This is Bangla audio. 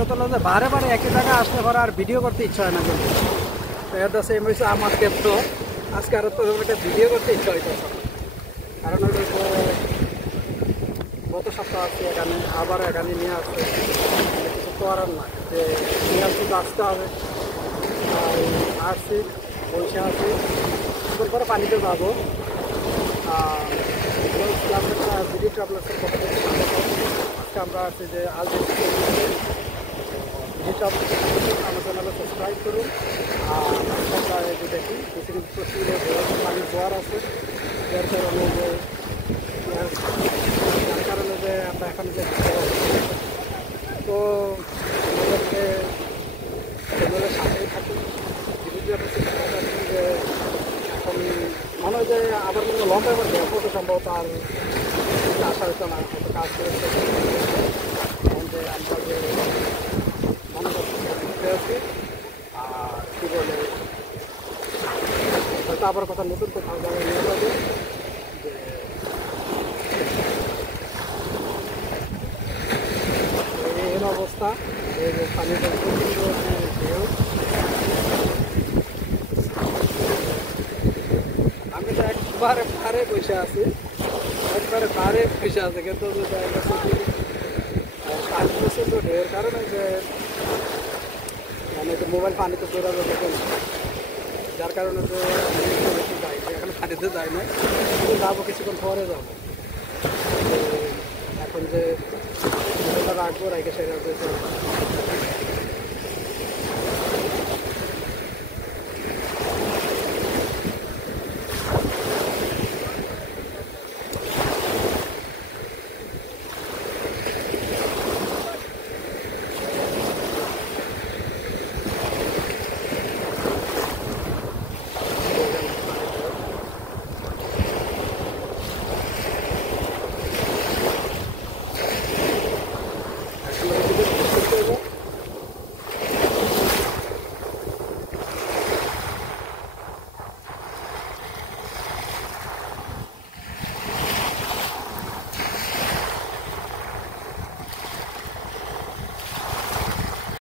কথা হলো যে বারে বারে একই জায়গায় আসলে পরে আর ভিডিও করতে ইচ্ছা হয় না। কিন্তু এটা সেম হয়েছে আমার ক্ষেত্রে। আজকে আরও তো একটা ভিডিও করতে ইচ্ছা হইতেছে, কারণ হলো যে গত সপ্তাহ আসছি এখানে, আবার এখানে নিয়ে আসছে, কিছু করার না যে নিয়ে আসছি তো আসতে হবে। আর আসছি, বসে আছি, পরে পানিতে যাবো। বিডি ট্রাভেলার্সের কথা বলছি। আজকে আমরা আছি যে আলজেরিয়া বিডি ট্রাভেলার্স, আমার চ্যানেলে সাবস্ক্রাইব করুন। আর আমরা এই দেখি পৃথিবীর প্রচুর পানির জোয়ার আছে, যার কারণে যে আমরা এখানে যে তো আমাদেরকে চ্যানেলের সাথেই থাকুন। যে এখন মনে হয় যে আবার মনে লম্বা এবার দেখবো তো সম্ভবত আর আশা হতো না, হয়তো কাজ করে যে আমরা যে মনে করতে আছি। আর কী বলে, হয়তো আবার কথা নতুন কোথাও জায়গায় নিয়ে যাবে। যে এর অবস্থা, এই যে পানিটা ঢেউ, আমি তো একবারে পারে বসে আছি, একবারে পারে বসে আছে, কিন্তু পানি প্রচন্ড ঢেউর কারণে যে মানে মোবাইল পানিতে চলে যাবে, যার কারণে যে আমি বেশি যাই, এখন পানিতে যাই না, কিন্তু যাবো কিছুক্ষণ পরে যাবো। এখন যে রাখবো, রাখে সেটা